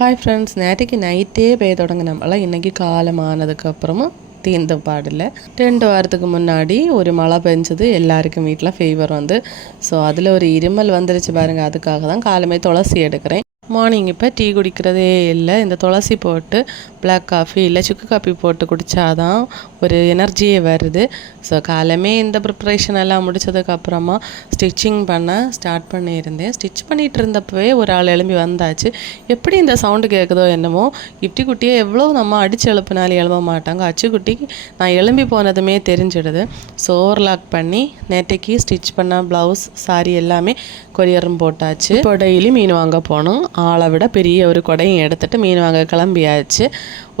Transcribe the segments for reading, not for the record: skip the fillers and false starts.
Hi friends, நேற்றுக்கு நைட்டே பெய்ய தொடங்கினோம்ல. இன்றைக்கி காலமானதுக்கப்புறமும் தீர்ந்த பாடில்லை. 2 வாரத்துக்கு முன்னாடி ஒரு மழை பெஞ்சது, எல்லாருக்கும் வீட்டில் ஃபீவர் வந்து. ஸோ அதில் ஒரு இருமல் வந்துருச்சு பாருங்கள். அதுக்காக தான் காலமே துளசி எடுக்கிறேன். மார்னிங் இப்போ டீ குடிக்கிறதே இல்லை. இந்த துளசி போட்டு பிளாக் காஃபி இல்லை சுக்கு காஃபி போட்டு குடித்தாதான் ஒரு எனர்ஜியே வருது. ஸோ காலமே இந்த ப்ரிப்ரேஷன் எல்லாம் முடித்ததுக்கப்புறமா ஸ்டிச்சிங் பண்ண ஸ்டார்ட் பண்ணியிருந்தேன். ஸ்டிச் பண்ணிகிட்டு இருந்தப்பவே ஒரு ஆள் எழும்பி வந்தாச்சு. எப்படி இந்த சவுண்டு கேட்குதோ என்னமோ, இப்டி குட்டியை எவ்வளோ நம்ம அடித்து எழுப்பினாலும் எழும்ப மாட்டாங்க. அச்சுக்குட்டிக்கு நான் எழும்பி போனதுமே தெரிஞ்சிடுது. ஸோ ஓவர்லாக் பண்ணி நேற்றைக்கு ஸ்டிச் பண்ண ப்ளவுஸ் சாரி எல்லாமே கொரியரும் போட்டாச்சு. இப்போ டெய்லி மீன் வாங்க போகணும். ஆளை விட பெரிய ஒரு கொடையும் எடுத்துகிட்டு மீன் வாங்க கிளம்பியாச்சு.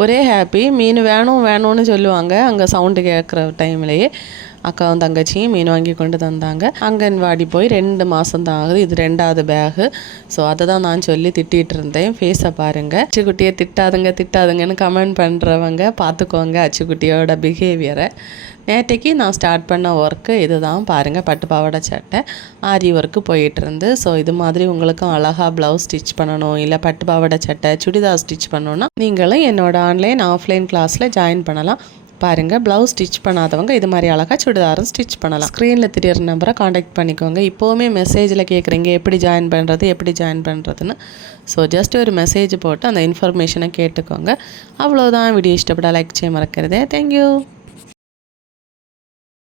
ஒரே ஹாப்பி. மீன் வேணும்னு சொல்லுவாங்க. அங்கே சவுண்டு கேட்குற டைம்லேயே அக்காவும் தங்கச்சியும் மீன் வாங்கி கொண்டு தந்தாங்க. அங்கன்வாடி போய் 2 மாதம் தான் ஆகுது. இது 2வது பேகு. ஸோ அதை தான் நான் சொல்லி திட்டிகிட்டு இருந்தேன். ஃபேஸை பாருங்கள். அச்சுக்குட்டியை திட்டாதுங்கன்னு கமெண்ட் பண்ணுறவங்க பார்த்துக்கோங்க அச்சுக்குட்டியோட பிஹேவியரை. நேற்றைக்கு நான் ஸ்டார்ட் பண்ண ஒர்க்கு இது தான் பாருங்கள். பட்டு பாவாடை சட்டை ஆரி ஒர்க்கு போயிட்டுருந்து. ஸோ இது மாதிரி உங்களுக்கும் அழகாக ப்ளவுஸ் ஸ்டிச் பண்ணணும், இல்லை பட்டு பாவாடை சட்டை சுடிதார் ஸ்டிச் பண்ணணுன்னா நீங்களும் என்னோடய ஆன்லைன் ஆஃப்லைன் கிளாஸில் ஜாயின் பண்ணலாம். பாருங்கள், ப்ளவுஸ் ஸ்டிச் பண்ணாதவங்க இது மாதிரி அழகாக சுடிதாரும் ஸ்டிச் பண்ணலாம். ஸ்க்ரீனில் தெரியிற நம்பரை காண்டாக்ட் பண்ணிக்கோங்க. இப்போவுமே மெசேஜில் கேட்குறீங்க எப்படி ஜாயின் பண்ணுறதுன்னு. ஸோ ஜஸ்ட் ஒரு மெசேஜ் போட்டு அந்த இன்ஃபர்மேஷனை கேட்டுக்கோங்க. அவ்வளோதான். வீடியோ இஷ்டப்பட லைக் செய்ய மறக்கிறதே. தேங்க்யூ.